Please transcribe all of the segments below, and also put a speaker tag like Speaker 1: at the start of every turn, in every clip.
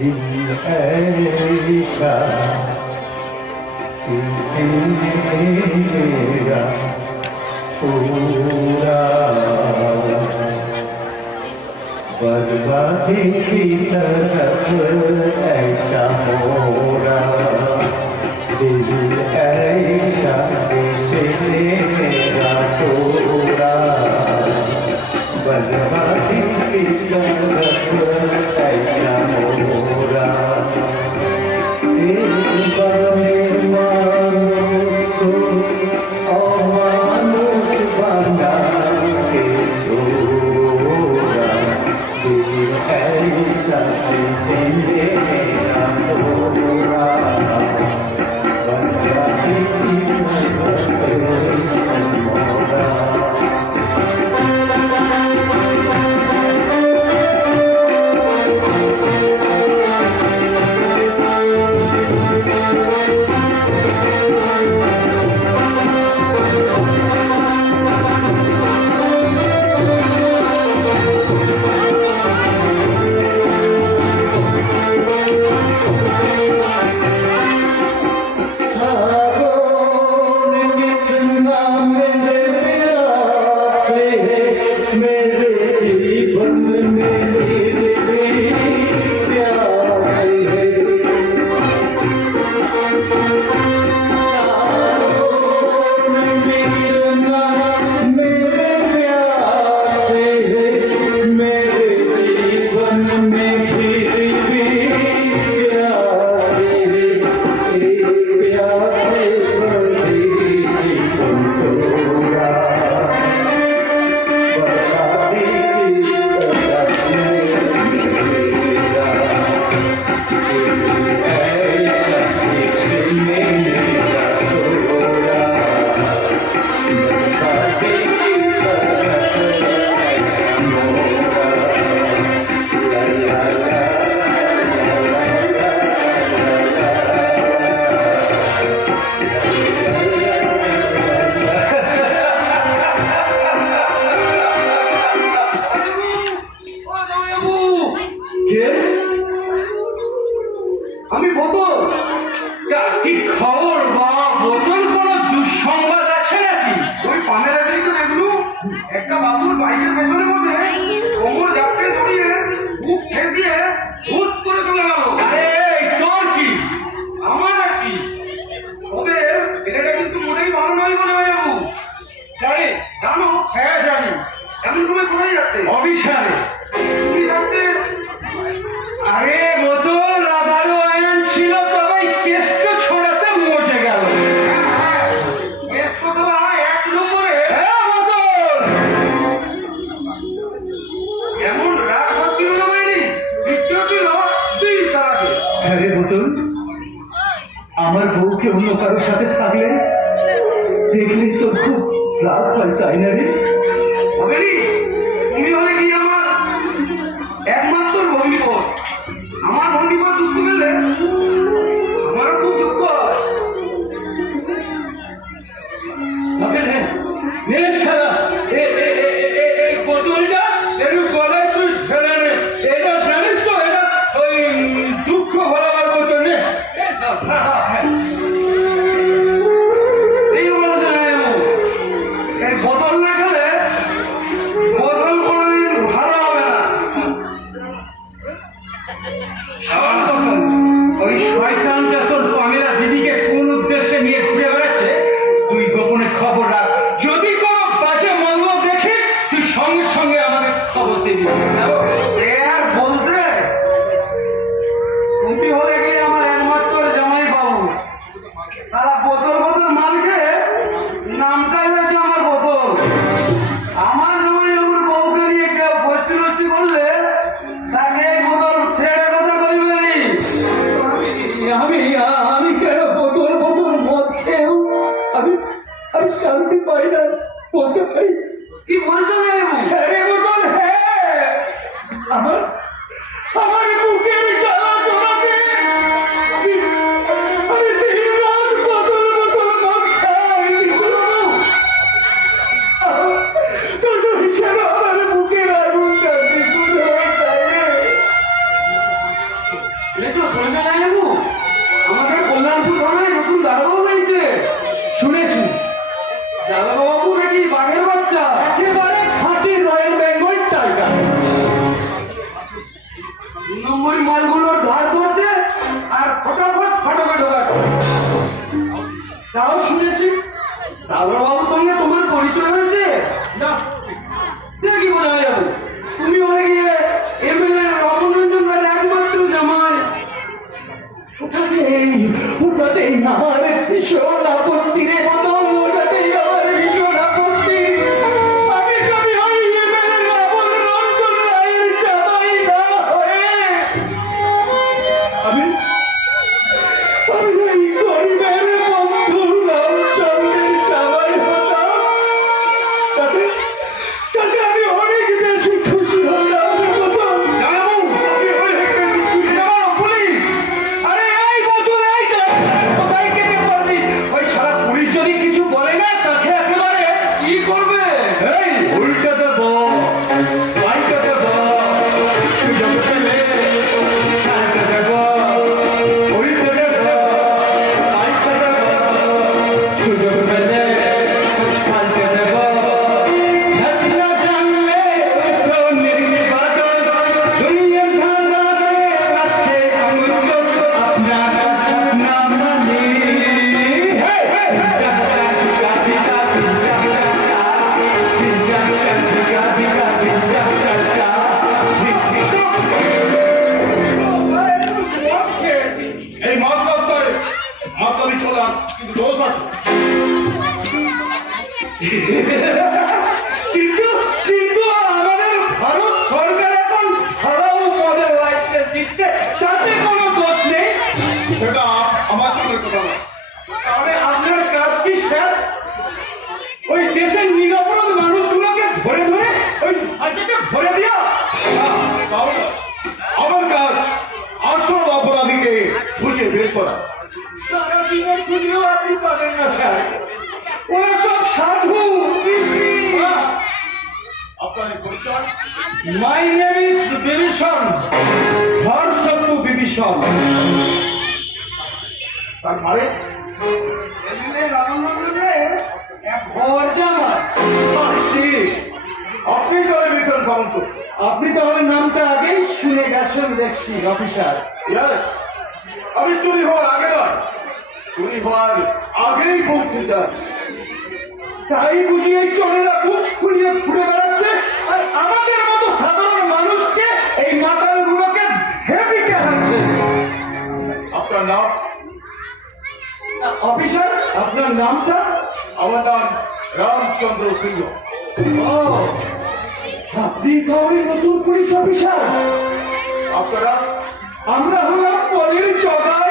Speaker 1: إليك إليك पूरा बर्बादी की तरफ ऐसा हो আরে বোতল আবারও আয়ন ছিল তবে কেস তো ছড়াতে মজে গেল।
Speaker 2: কেস তো তোমার এক নম্বরে।
Speaker 1: হ্যাঁ আমার বউকে অন্য কারোর সাথে থাকলে দেখলে তো খুব রাগ হয়, তাই না রে? no, no, no. আমি আমি কেন বোতল বোতল মদ খেয়েও? আমি আমি শান্তি পাই না বলতে পারি।
Speaker 2: কি বলছো রে?
Speaker 1: হ্যাঁ, বোতল হ্যাঁ। আমার কিন্তু কিন্তু আমাদের ভারত সরকার এখন ভালো পদে লাইসেন্স দিচ্ছে তাতে কোনো দোষ নেই।
Speaker 3: সেটা আমার চোখের কথা
Speaker 1: তাহলে আপনার কাজ কি স্যার? ওই দেশের নিরাপরাধ মানুষগুলোকে ধরে ধরে ওই ভরে দেওয়া
Speaker 3: তাহলে আমার কাজ আসল অপরাধীকে খুঁজে বের করা
Speaker 1: সারা জীবন খুঁজেও আপনি পাবেন না স্যার ওরা সব সাধু হ্যাঁ।
Speaker 3: আপনার এই পরিচয়
Speaker 1: মাই নেম ইজ বিভীষণ। হর্ষপু বিভীষণ
Speaker 3: তার মানে
Speaker 2: এক
Speaker 3: আপনি মিশন সামন্ত
Speaker 1: আপনি তাহলে নামটা আগেই শুনে গেছেন দেখছি অফিসার।
Speaker 3: আমি চুরি হওয়ার আগে নয়। চুরি হওয়ার আগেই পৌঁছে যাই।
Speaker 1: তাই বুঝিয়ে চলে ঘুরে বেড়াচ্ছে আর আমাদের মতো সাধারণ মানুষকে এই হাঁটছে
Speaker 3: আপনার নাম?
Speaker 1: অফিসার, আপনার নামটা?
Speaker 3: আমার নাম রামচন্দ্র সিংহ।
Speaker 1: আপনি নতুন পুলিশ অফিসার।
Speaker 3: আপনারা?
Speaker 1: আমরা হলাম পলির জগাই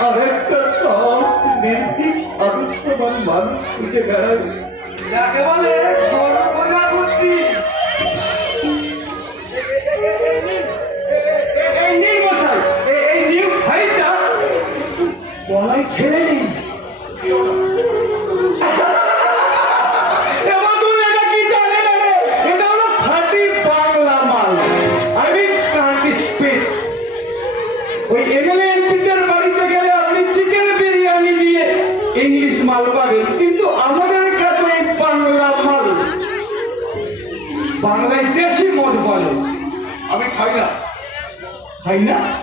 Speaker 1: আরেকটা সব নির্ভীক আদর্শবান মানুষ খুঁজে যাকে
Speaker 2: বলে
Speaker 1: সর্বনা বুদ্ধি এই নিন মশাই এই নিউ ফাইলটা বলাই খেলে নিন খাই না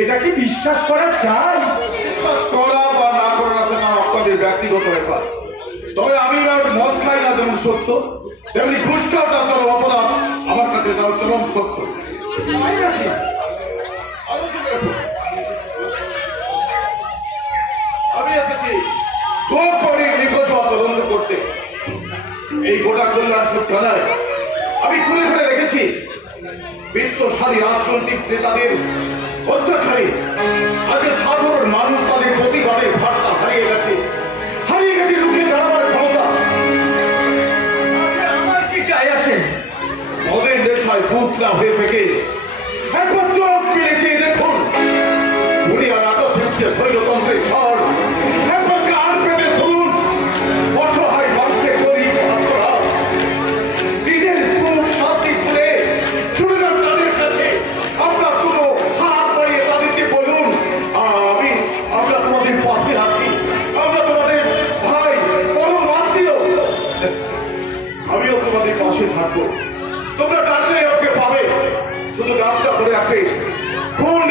Speaker 1: এটা কি বিশ্বাস করা চাই
Speaker 3: করা বা না করা সেটা আপনাদের ব্যক্তিগত ব্যাপার। তবে আমি আর মদ খাই না যেমন সত্য, তেমনি ঘুষ খাওয়াটা অপরাধ আমার কাছে তার চরম সত্য। আমি এসেছি গোপনের নিখোঁজ তদন্ত করতে। এই গোটা কল্যাণপুর থানায় আমি খুলে খুলে রেখেছি। বিত্তশালী রাজনৈতিক নেতাদের অত্যাচারে আজকে সাধারণ মানুষ তাদের প্রতিবাদের ভাষা হারিয়ে গেছে। হারিয়ে গেছে রুখে দাঁড়াবার ক্ষমতা।
Speaker 1: চাই আছে
Speaker 3: ওদের দেশ হয় হয়ে থেকে থাকব তোমরা ডাকলে ওকে পাবে। শুধু নামটা ধরে রাখে কোন